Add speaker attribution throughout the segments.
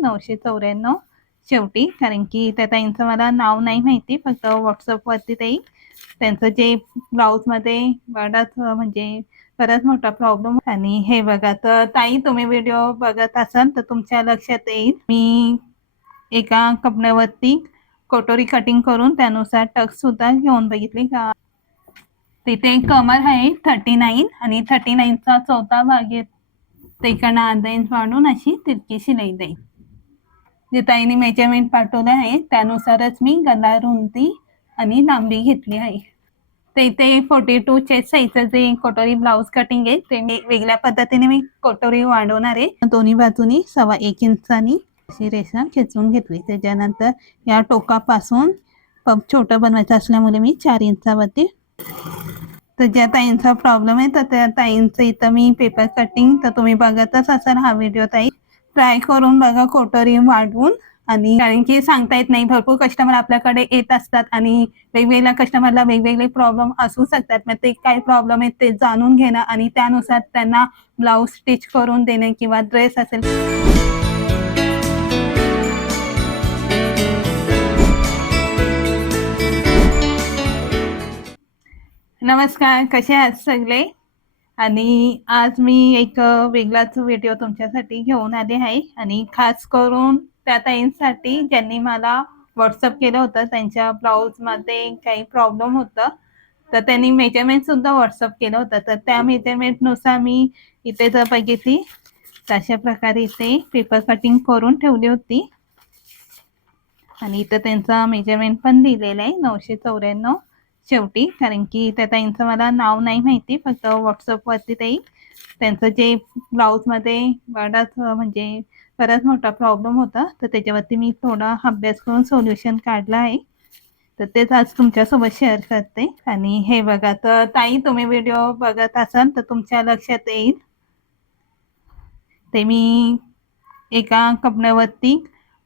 Speaker 1: नऊशे चौऱ्याण्णव शेवटी. कारण की त्या ताईंचं मला नाव नाही माहिती फक्त व्हॉट्सअपवरती ताई. त्यांचं जे ब्लाऊजमध्ये बराच म्हणजे बराच मोठा प्रॉब्लेम आणि हे बघा तर ताई तुम्ही व्हिडिओ बघत असाल तर तुमच्या लक्षात येईल. मी एका कपड्यावरती कटोरी कटिंग करून त्यानुसार टक्स सुद्धा घेऊन बघितली. का? तिथे कमर आहे थर्टी नाईन आणि थर्टी नाईनचा चौथा भाग येत तिकडनं अर्धा इंच वाढून अशी तिरकी शिलाई देईल जे ताईने मेजरमेंट पाठवलं आहे त्यानुसारच मी गला रुंदी आणि लांबी घेतली आहे. ते इथे फोर्टी टू चेस्ट साईजचं जे कटोरी ब्लाऊज कटिंग आहे ते मी वेगळ्या पद्धतीने मी कटोरी वाढवणार आहे. दोन्ही बाजूनी सव्वा एक इंचानी अशी रेषा खेचून घेतली. त्याच्यानंतर या टोकापासून पप छोटं बनवायचं असल्यामुळे मी चार इंचावरती तर ज्या ताईंचा प्रॉब्लेम आहे तर त्या ताईंचं इथं मी पेपर कटिंग तर तुम्ही बघतच असाल हा व्हिडिओ ताई. ट्राय करून बघा कोटोरी वाढवून. आणि कारण की सांगता येत नाही भरपूर कस्टमर आपल्याकडे येत असतात आणि वेगवेगळ्या कस्टमरला वेगवेगळे प्रॉब्लेम असू शकतात. मग ते काय प्रॉब्लेम आहेत ते जाणून घेणं आणि त्यानुसार त्यांना ब्लाऊज स्टिच करून देणे किंवा ड्रेस असेल. नमस्कार कसे आहात सगळे? आणि आज मी एक वेगळाच व्हिडिओ तुमच्यासाठी घेऊन आले आहे. आणि खास करून त्या ताईंसाठी ज्यांनी मला व्हॉट्सअप केलं होतं त्यांच्या ब्लाऊजमध्ये काही प्रॉब्लेम होतं तर त्यांनी मेजरमेंट सुद्धा व्हॉट्सअप केलं होतं. तर त्या मेजरमेंटनुसार मी इथे जर बघितली तर अशा प्रकारे इथे पेपर कटिंग करून ठेवली होती. आणि इथं त्यांचा मेजरमेंट पण दिलेला आहे नऊशे चौऱ्याण्णव. शेवटी. कारण की त्या ताईंचं मला नाव नाही माहिती फक्त व्हॉट्सअपवरती ताई. त्यांचं जे ब्लाऊजमध्ये बराच म्हणजे बराच मोठा प्रॉब्लेम होता तर त्याच्यावरती मी थोडा अभ्यास करून सोल्युशन काढलं आहे. तर तेच आज तुमच्यासोबत शेअर करते. आणि हे बघा तर ताई तुम्ही व्हिडिओ बघत असाल तर तुमच्या लक्षात येईल. ते मी एका कपड्यावरती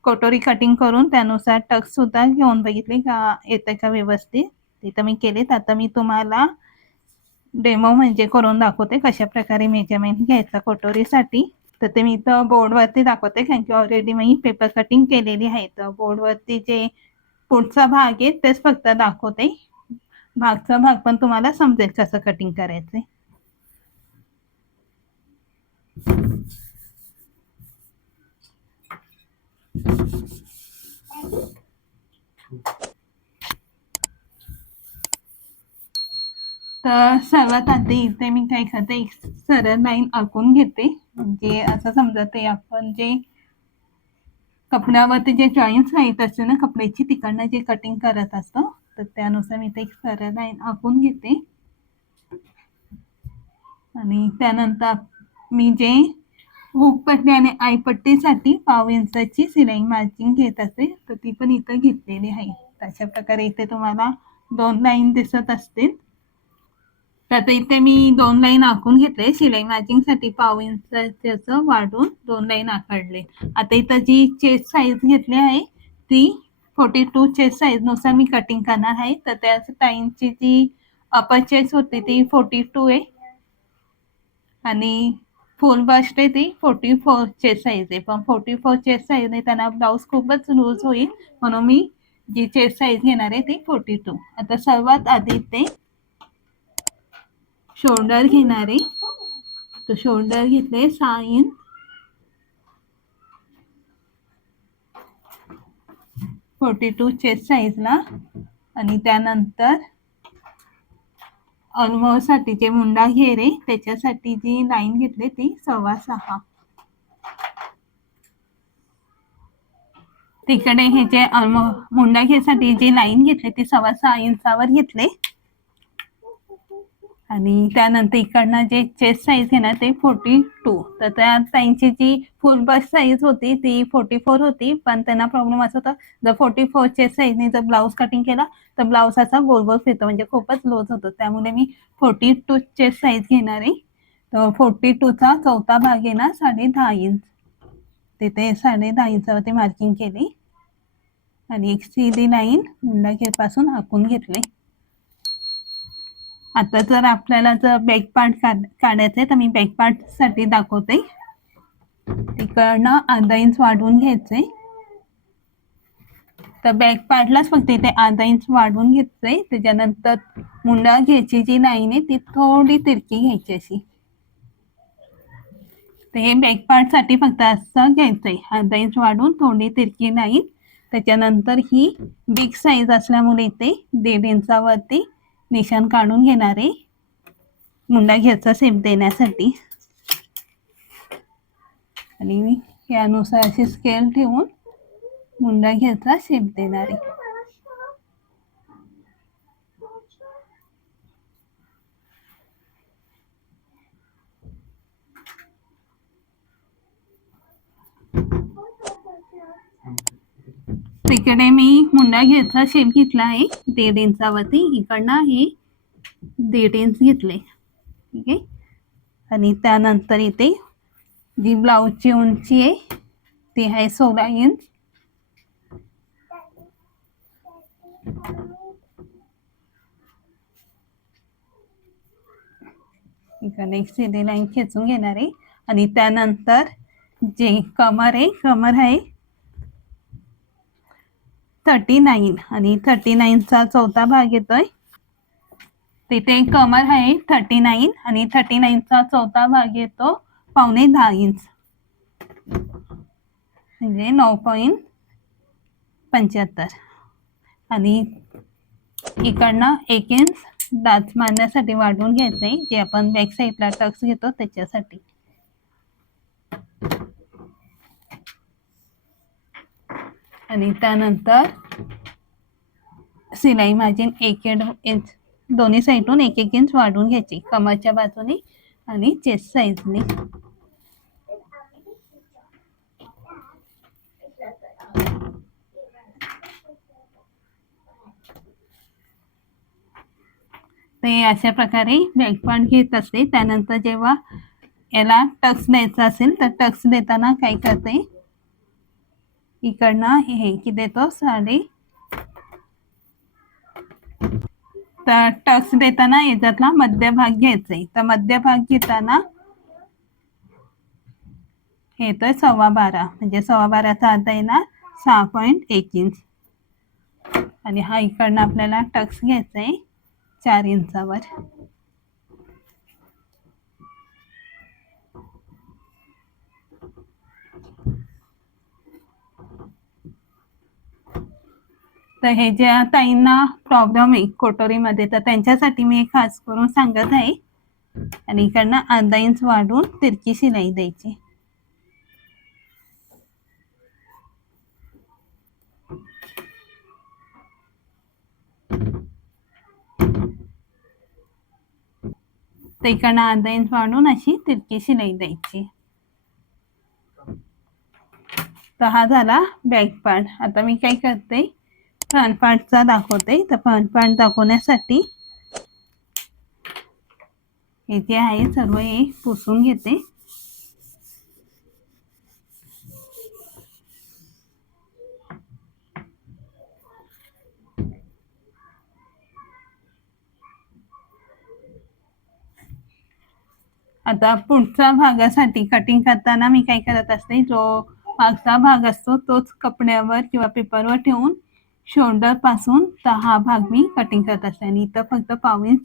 Speaker 1: कटोरी कटिंग करून त्यानुसार टक्स सुद्धा घेऊन बघितले का येतं का व्यवस्थित. तिथं मी केलेत. आता मी तुम्हाला डेमो म्हणजे करून दाखवते कशा प्रकारे मेजरमेंट घ्यायचा कटोरीसाठी तर ते मी इथं बोर्डवरती दाखवते कारण की ऑलरेडी मी पेपर कटिंग केलेली आहे. तर बोर्डवरती जे पुढचा भाग आहे तेच फक्त दाखवते. भागचा भाग पण तुम्हाला समजेल कसं कटिंग करायचं तर सर्वात आधी इथे मी काय करते एक सरळ लाईन आखून घेते. म्हणजे असं समजा ते आपण जे कपड्यावरती जे जॉईंट्स आहेत असते ना कपड्याची तिकडनं जे कटिंग करत असतो तर त्यानुसार मी ते एक सरळ लाईन आखून घेते. आणि त्यानंतर मी जे हुकपट्टी आणि आईपट्टीसाठी पाव इंचाची सिलाई मार्जिंग घेत असते तर ती पण इथं घेतलेली आहे. अशा प्रकारे इथे तुम्हाला दोन लाईन दिसत असतील. तर इथे मी दोन लाईन आखून घेतले. शिलाई मॅचिंगसाठी पाव इंच वाढून दोन लाईन आखडले. आता इथं जी चेस्ट साईज घेतली आहे ती फोर्टी टू चेस्ट साईजनुसार मी कटिंग करणार आहे. तर त्या टाईमची जी अपर चेस्ट होती ती फोर्टी टू आहे. आणि फुल बस्ट आहे ती फोर्टी फोर चेस्ट साईज आहे. पण फोर्टी फोर चेस्ट साईजने त्यांना ब्लाऊज खूपच लूज होईल. म्हणून मी जी चेस्ट साईज घेणार आहे ती फोर्टी टू आता सर्वात आधी ते शोल्डर घेणारे तो शोल्डर घेतले सहा इंच फोर्टी टू चेस्ट साईजला आणि त्यानंतरसाठी जे मुंडा घेरे त्याच्यासाठी जी लाईन घेतली ती सव्वा सहा. तिकडे हे जे मुंडा घेसाठी जी लाईन घेतली ती सव्वा सहा इंचावर घेतले. आणि त्यानंतर इकडनं जे चेस्ट साईज आहे ना ते फोर्टी टू तर त्या त्यांची जी फुल बस साईज होती ती फोर्टी फोर होती. पण त्यांना प्रॉब्लेम असा होता जर फोर्टी फोर चेस्ट साईजने जर ब्लाऊज कटिंग केला तर ब्लाऊज असा गोल गोल फिरतो म्हणजे खूपच लोज होतो. त्यामुळे मी फोर्टी टू चेस्ट साईज घेणार. आहे तर फोर्टी टूचा चौथा भाग येणार साडे दहा इंच तिथे साडे दहा इंचावरती मार्किंग केली. आणि एक सीधी लाईन मुंडाखेरपासून हाकून घेतले. आता जर आपल्याला जर बॅक पार्ट काढ काढायचं आहे तर मी बॅक पार्टसाठी दाखवते. तिकडनं अर्धा इंच वाढवून घ्यायचंय. तर बॅक पार्टलाच फक्त इथे अर्धा इंच वाढवून घ्यायचंय त्याच्यानंतर मुंडा घ्यायची जी लाईन आहे ती थोडी तिरकी घ्यायची अशी. तर हे बॅक पार्टसाठी फक्त असं घ्यायचंय. अर्धा इंच वाढवून थोडी तिरकी लाईन त्याच्यानंतर ही बिग साईज असल्यामुळे इथे दीड इंचावरती निशाण काढून घेणार आहे. मुंडा घ्यायचा सेप देण्यासाठी. आणि यानुसार अशी स्केल ठेवून मुंडा घ्यायचा शेप देणार आहे. तिकडे मी मुंडा घेतला शेप घेतला आहे. दीड इंचावरती इकडनं हे दीड इंच घेतले. ठीक आहे? आणि त्यानंतर इथे जी ब्लाऊजची उंची आहे ती आहे सोळा इंच इकडे एक सिधी लाईन खेचून घेणार आहे. आणि त्यानंतर जे कमर आहे कमर आहे थर्टी नाईन. आणि थर्टी नाईनचा चौथा भाग येतोय. तिथे कमर आहे थर्टी नाईन आणि थर्टी नाईनचा चौथा भाग येतो पावणे दहा इंच. म्हणजे नऊ पॉईंट पंच्याहत्तर. आणि इकडनं एक इंच दात मारण्यासाठी वाढवून घ्यायचं आहे जे आपण बॅक साईडला टक्स घेतो त्याच्यासाठी. आणि त्यानंतर सिलाई मार्जिन एक इंच दोन्ही साईडून एक एक इंच वाढून घ्यायची. कमरच्या बाजूने आणि चेस्ट साईजने ते अशा प्रकारे बॅकपार्ट घेत असते. त्यानंतर जेव्हा याला टक्स द्यायचा असेल तर टक्स देताना काय करते? इकडनं हे की देतो साडी. तर टक्स देताना याच्यातला मध्यभाग घ्यायचा आहे तर मध्यभाग घेताना हे येतोय सव्वा बारा. म्हणजे सव्वा बाराचा अर्धा येणार सहा पॉईंट एक इंच आणि हा इकडनं आपल्याला टक्स घ्यायचा आहे चार इंचावर तर हे ज्या ताईंना प्रॉब्लेम आहे कोटोरीमध्ये तर त्यांच्यासाठी मी खास करून सांगत आहे. आणि इकडनं अर्धा इंच तिरकी शिलाई द्यायची. तर इकडनं अर्धा इंच अशी तिरकी शिलाई द्यायची. तर हा झाला बॅक पार्ट आता मी काय करते फ्रंट पार्टचा दाखवते. तर फ्रंट पार्ट दाखवण्यासाठी हे जे आहे सर्व हे पुसून घेते. आता पुढच्या भागासाठी कटिंग करताना मी काय करत असते जो मागचा भाग असतो तोच कपड्यावर किंवा पेपरवर ठेवून शोल्डरपासून तर हा भाग मी कटिंग करत असते. आणि इथं फक्त पाव इंच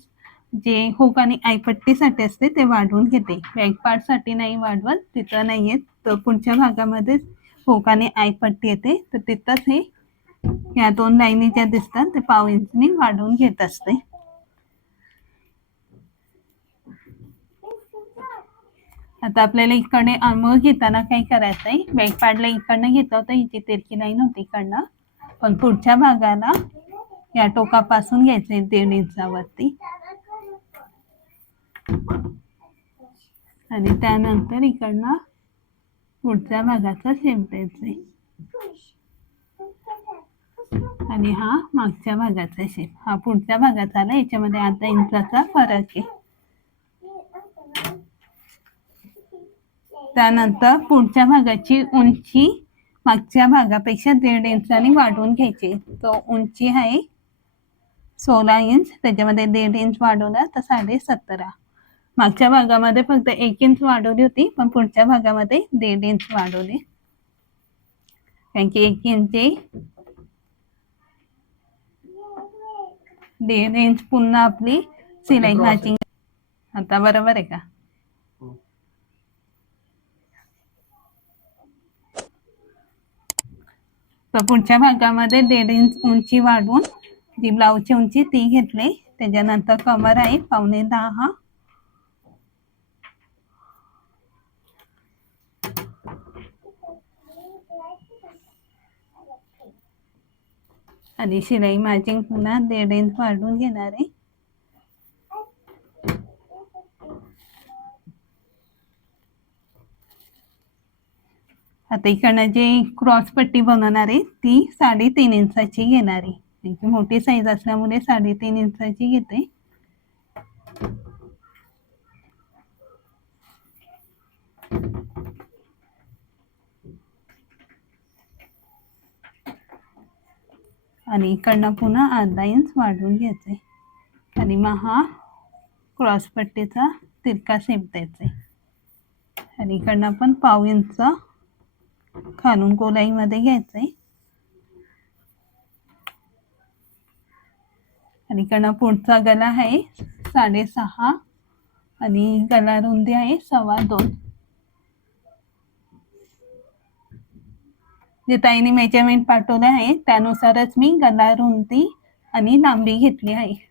Speaker 1: जे हुक आणि आयपट्टीसाठी असते ते वाढवून घेते. बॅक पार्टसाठी नाही वाढवत तिथं नाही येत तर पुढच्या भागामध्ये हुक आणि आयपट्टी येते. तर तिथंच हे या दोन लाईनी ज्या दिसतात ते पाव इंचनी वाढवून घेत असते. आता आपल्याला इकडे अमळ घेताना काय करायचं आहे बॅक पार्टला इकडनं घेतलं होतं हिची तिरकी लाईन होती इकडनं. पण पुढच्या भागाला या टोकापासून घ्यायचे दीड इंचावरती आणि त्यानंतर इकडनं पुढच्या भागाचा शेप द्यायचंय आणि हा मागच्या भागाचा शेप हा पुढच्या भागाचा आला याच्यामध्ये अर्धा इंचाचा फरक आहे. त्यानंतर पुढच्या भागाची उंची मागच्या भागापेक्षा दीड इंचाने वाढवून घ्यायची. तो उंची आहे सोळा इंच त्याच्यामध्ये दीड इंच वाढवला तर साडे सतरा. मागच्या भागामध्ये फक्त एक इंच वाढवली होती पण पुढच्या भागामध्ये दीड इंच वाढवली. कारण की एक इंच दीड इंच पुन्हा आपली सिलाई. मॅचिंग. आता बरोबर आहे का? तर पुढच्या भागामध्ये दीड इंच उंची वाढवून जी ब्लाऊजची उंची ती घेतली. त्याच्यानंतर कमर आहे पावणे दहा. आणि शिलाई मॅचिंग पुन्हा दीड इंच वाढवून घेणार आहे. आता इकडनं जे क्रॉस पट्टी बनवणार आहे ती साडेतीन इंचाची घेणार. आहे त्यांची मोठी साईज असल्यामुळे साडेतीन इंचाची घेते. आणि इकडनं पुन्हा अर्धा इंच वाढवून घ्यायचे. आणि मग हा क्रॉस पट्टीचा तिरका शेप द्यायचा. आहे आणि इकडनं पण पाव इंच खालून गोलाईमध्ये आहे आणि इकडनं पुढचा गला आहे साडेसहा आणि गला रुंदी आहे सव्वा दोन. जे ताईने मेजरमेंट पाठवलं आहे त्यानुसारच मी गला रुंदी आणि लांबी घेतली आहे.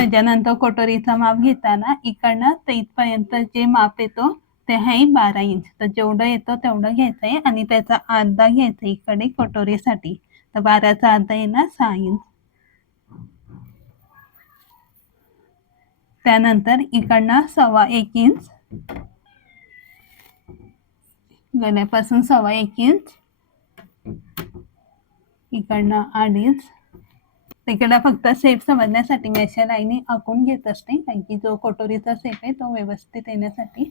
Speaker 1: त्याच्यानंतर कटोरीचा माप घेताना इकडनं ते इथपर्यंत जे माप येतो ते आहे बारा इंच. तर जेवढं येतं तेवढं घ्यायचं आहे आणि त्याचा अर्धा घ्यायचा इकडे कटोरीसाठी. तर बाराचा अर्धा येणार सहा इंच. त्यानंतर इकडनं सव्वा एक इंच. गळ्यापासून सव्वा एक इंच. इकडनं अडीच तिकडं फक्त सेफ समजण्यासाठी मी अशा लाईनी आखून घेत असते. कारण की जो कटोरीचा सेफ आहे तो व्यवस्थित येण्यासाठी.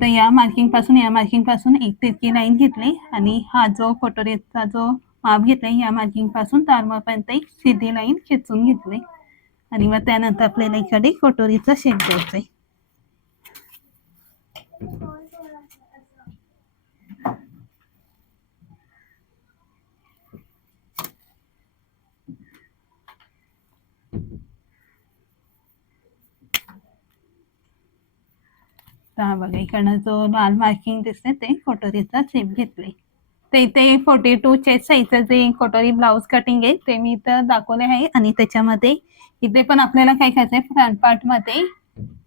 Speaker 1: तर या मार्किंगपासून या मार्किंगपासून एक तिरकी लाईन घेतली. आणि हा जो कटोरीचा जो माप घेतलाय या मार्किंगपासून तारमापर्यंत एक सीधी लाईन खेचून घेतली. आणि मग त्यानंतर आपल्याला इकडे कटोरीचा शेप द्यायचा आहे हा बघा इकडनं जो लाल मार्किंग दिसते ते कटोरीचा शेप घेतले ते इथे फोर्टी टू चेस्ट साईजचं जे कटोरी ब्लाऊज कटिंग आहे ते मी इथं दाखवले आहे. आणि त्याच्यामध्ये इथे पण आपल्याला काय करायचं आहे फ्रंट पार्टमध्ये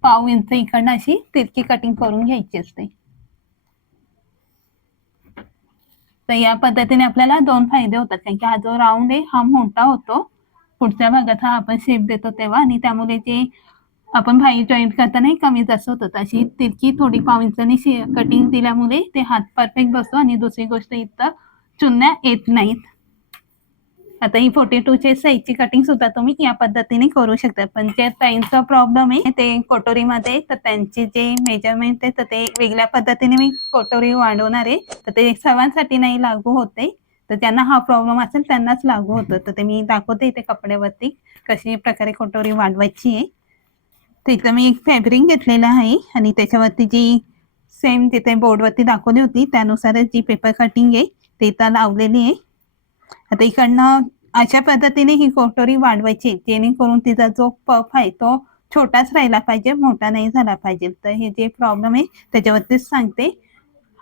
Speaker 1: पाव इंच इकडनं अशी तिरकी कटिंग करून घ्यायची असते. तर या पद्धतीने आपल्याला दोन फायदे होतात. कारण की हा जो राऊंड आहे हा मोठा होतो. पुढच्या भागात हा आपण शेप देतो तेव्हा. आणि त्यामुळे जे आपण भाई जॉईंट करताना कमी जास्त होतं. तशी तितकी थोडी पाव इंचानी कटिंग दिल्यामुळे ते हात परफेक्ट बसतो आणि दुसरी गोष्ट इथं चुन्या येत नाहीत. आता ही फोर्टी टू चे साईजची कटिंग सुद्धा तुम्ही या पद्धतीने करू शकता. पण जे ताईंचा प्रॉब्लेम आहे ते कोटोरीमध्ये तर त्यांचे जे मेजरमेंट आहे तर ते वेगळ्या पद्धतीने मी कोटोरी वाढवणार आहे. तर ते सर्वांसाठी नाही लागू होते. तर ज्यांना हा प्रॉब्लेम असेल त्यांनाच लागू होतं. तर ते मी दाखवते इथे कपड्यावरती कशी प्रकारे कोटोरी वाढवायची आहे. तिथं मी एक फॅब्रिक घेतलेलं आहे आणि त्याच्यावरती जी सेम तिथे बोर्डवरती दाखवली होती त्यानुसारच जी पेपर कटिंग आहे ते इथं लावलेली आहे. आता इकडनं अशा पद्धतीने ही कोटोरी वाढवायची जेणेकरून तिचा जो पफ आहे तो छोटाच राहिला पाहिजे मोठा नाही झाला पाहिजे. तर हे जे प्रॉब्लेम आहे त्याच्यावरतीच सांगते.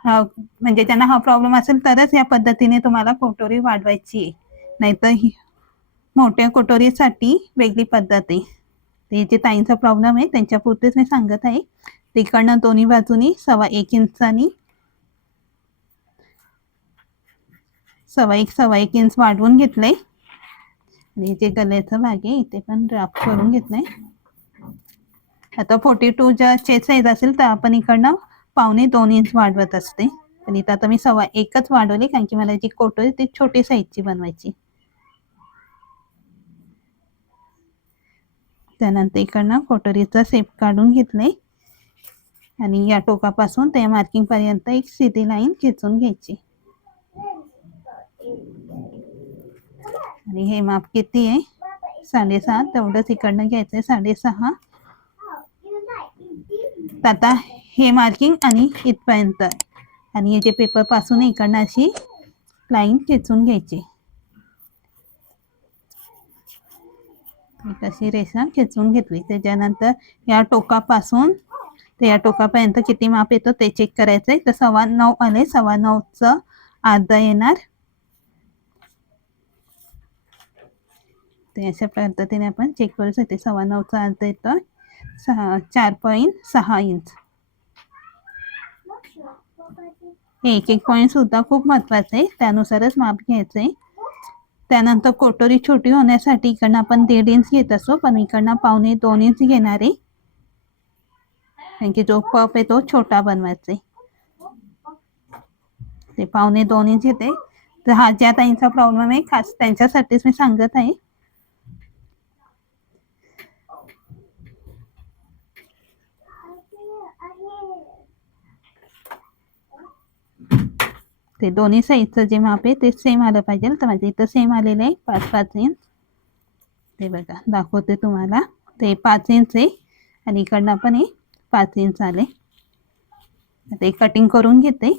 Speaker 1: हा म्हणजे ज्यांना हा प्रॉब्लेम असेल तरच या पद्धतीने तुम्हाला कोटोरी वाढवायची आहे. नाहीतर ही मोठ्या कोटोरीसाठी वेगळी पद्धत आहे. ते जे ताईंचा प्रॉब्लेम आहे. त्यांच्यापुरतेच मी सांगत आहे. तिकडनं दोन्ही बाजूनी सव्वा एक इंचानी सवा एक सव्वा एक इंच वाढवून घेतलंय. आणि जे गल्याचं भाग आहे इथे पण ड्राफ्ट करून घेतलंय. आता फोर्टी टू ज्या चेस्ट साईज असेल तर आपण इकडनं पावणे दोन इंच वाढवत असते. पण इथं आता मी सवा एकच वाढवली कारण की मला जी कोटो आहे ती छोटी साईजची बनवायची. त्यानंतर इकडनं कोटरीचा सेप काढून घेतले. आणि या टोकापासून त्या मार्किंगपर्यंत एक सीधी लाईन खेचून घ्यायची. आणि हे माप किती आहे? साडेसहा. तेवढंच इकडनं घ्यायचं आहे साडेसहा. आता हे मार्किंग आणि इथपर्यंत. आणि याचे पेपरपासून इकडनं अशी लाईन खेचून घ्यायची. एक अशी रेषा खेचून घेतली. त्याच्यानंतर या टोकापासून ते या टोकापर्यंत किती माप येतो ते चेक करायचंय. तर सव्वा नऊ आले. सव्वा नऊचं अर्धा येणार. ते अशा पद्धतीने आपण चेक करू शकते. सव्वा नऊचा अर्धा येतो सहा चार पॉईंट सहा इंच एक एक पॉईंट सुद्धा खूप महत्वाचं आहे. त्यानुसारच माप घ्यायचं आहे त्यानंतर कोटोरी छोटी होण्यासाठी इकडनं आपण दीड इंच घेत असतो पण इकडनं पावणे दोन इंच घेणार. आहे कारण की जो पप आहे तो छोटा बनवायचा आहे. ते पावणे दोन इंच येते तर हा ज्या ताईंचा प्रॉब्लेम आहे खास त्यांच्यासाठीच मी सांगत आहे. ते दोन्ही साईजचं जे माप आहे ते सेम आलं पाहिजे तर माझ्या इथं सेम आलेलं आहे. पाच पाच इंच ते बघा दाखवते तुम्हाला. ते पाच इंच आहे. आणि इकडनं पण हे पाच इंच आले. ते कटिंग करून घेते.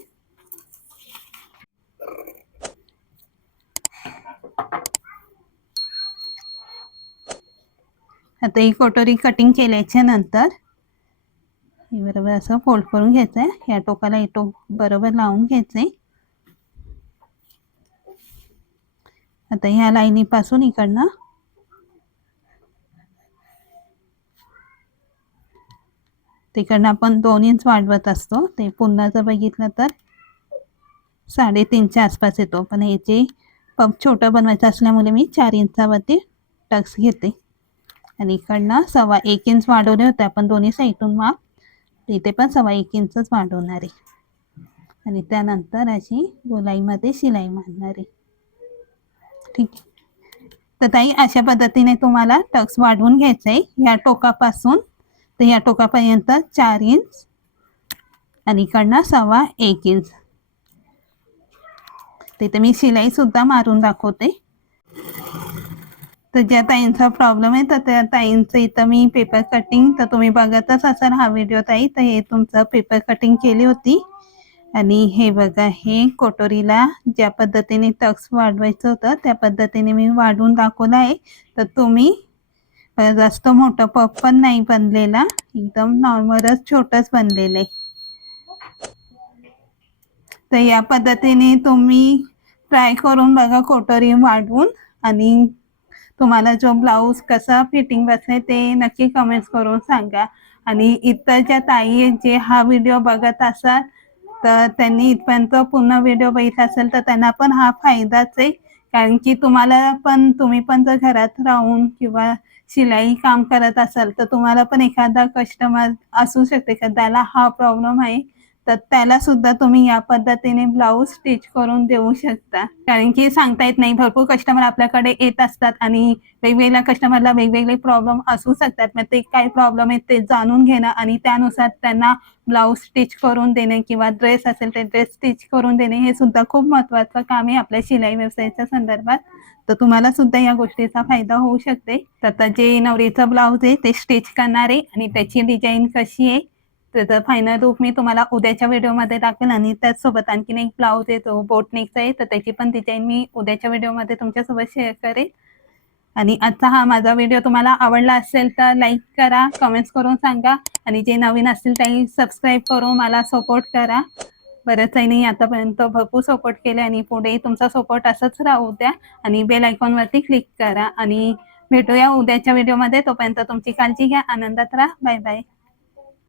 Speaker 1: आता ही कटोरी कटिंग केल्याच्यानंतर बरोबर असं फोल्ड करून घ्यायचं आहे या टोकाला हे टोक बरोबर लावून घ्यायचं आहे आता ह्या लाईनीपासून इकडनं. तिकडनं आपण दोन इंच वाढवत असतो. ते पुन्हा जर बघितलं तर साडेतीनच्या आसपास येतो. पण हे जे पप छोटं बनवायचं असल्यामुळे मी चार इंचावरती टक्स घेते. आणि इकडनं सव्वा एक इंच वाढवले होते. आपण दोन्ही साईडून माप. इथे पण सव्वा एक इंचच वाढवणार आहे. आणि त्यानंतर अशी गोलाईमध्ये शिलाई मारणार आहे. ठीक आहे. तर ताई अशा पद्धतीने तुम्हाला टक्स वाढवून घ्यायचं आहे या टोकापासून. तर या टोकापर्यंत चार इंच आणि इकडनं सव्वा एक इंच. तिथे मी शिलाईसुद्धा मारून दाखवते. तर ज्या ताईंचा प्रॉब्लेम आहे तर त्या ताईंचं इथं मी पेपर कटिंग तर तुम्ही बघतच असाल हा व्हिडिओ ताई. तर हे तुमचं पेपर कटिंग केली होती. आणि हे बघा हे कोटोरीला ज्या पद्धतीने टक्स वाढवायचं होतं त्या पद्धतीने मी वाढवून दाखवलं आहे. तर तुम्ही जास्त मोठं पप पण नाही बनलेला एकदम नॉर्मलच छोटंच बनलेलं आहे. तर या पद्धतीने तुम्ही ट्राय करून बघा कोटोरी वाढवून आणि तुम्हाला जो ब्लाऊज कसा फिटिंग बसले ते नक्की कमेंट्स करून सांगा. आणि इतर ज्या ताई जे हा व्हिडिओ बघत असाल तर त्यांनी इथपर्यंत पूर्ण व्हिडिओ बघितला असेल तर त्यांना पण हा फायदाच आहे. कारण की तुम्हाला पण तुम्ही पण जर घरात राहून किंवा शिलाई काम करत असाल तर तुम्हाला पण एखादा कस्टमर असू शकते का? त्याला हा प्रॉब्लेम आहे. तर त्याला सुद्धा तुम्ही या पद्धतीने ब्लाऊज स्टिच करून देऊ शकता. कारण की सांगता येत नाही भरपूर कस्टमर आपल्याकडे येत असतात आणि वेगवेगळ्या कस्टमरला वेगवेगळे प्रॉब्लेम असू शकतात. मग ते काय प्रॉब्लेम आहेत ते जाणून घेणं आणि त्यानुसार त्यांना ब्लाऊज स्टिच करून देणे किंवा ड्रेस असेल ते ड्रेस स्टिच करून देणे हे सुद्धा खूप महत्वाचं काम आहे आपल्या शिलाई व्यवसायाच्या संदर्भात. तर तुम्हाला सुद्धा या गोष्टीचा फायदा होऊ शकते. तर जे नवरीचं ब्लाऊज आहे ते स्टिच करणार आहे आणि त्याची डिझाईन कशी आहे त्याचं फायनल रूप मी तुम्हाला उद्याच्या व्हिडिओमध्ये टाकेल आणि त्याचसोबत आणखीन एक ब्लाऊज येतो बोटनेकचा आहे तर त्याची पण डिझाईन मी उद्याच्या व्हिडिओमध्ये तुमच्यासोबत शेअर करेल. आणि आजचा हा माझा व्हिडिओ तुम्हाला आवडला असेल तर लाईक करा कमेंट्स करून सांगा आणि जे नवीन असतील त्यांनी सबस्क्राईब करून मला सपोर्ट करा. बऱ्याच जणी आतापर्यंत भरपूर सपोर्ट केले आणि पुढे तुमचा सपोर्ट असंच राहू द्या आणि बेल आयकॉनवरती क्लिक करा. आणि भेटूया उद्याच्या व्हिडिओमध्ये तोपर्यंत तुमची काळजी घ्या आनंदात राहा. Bye bye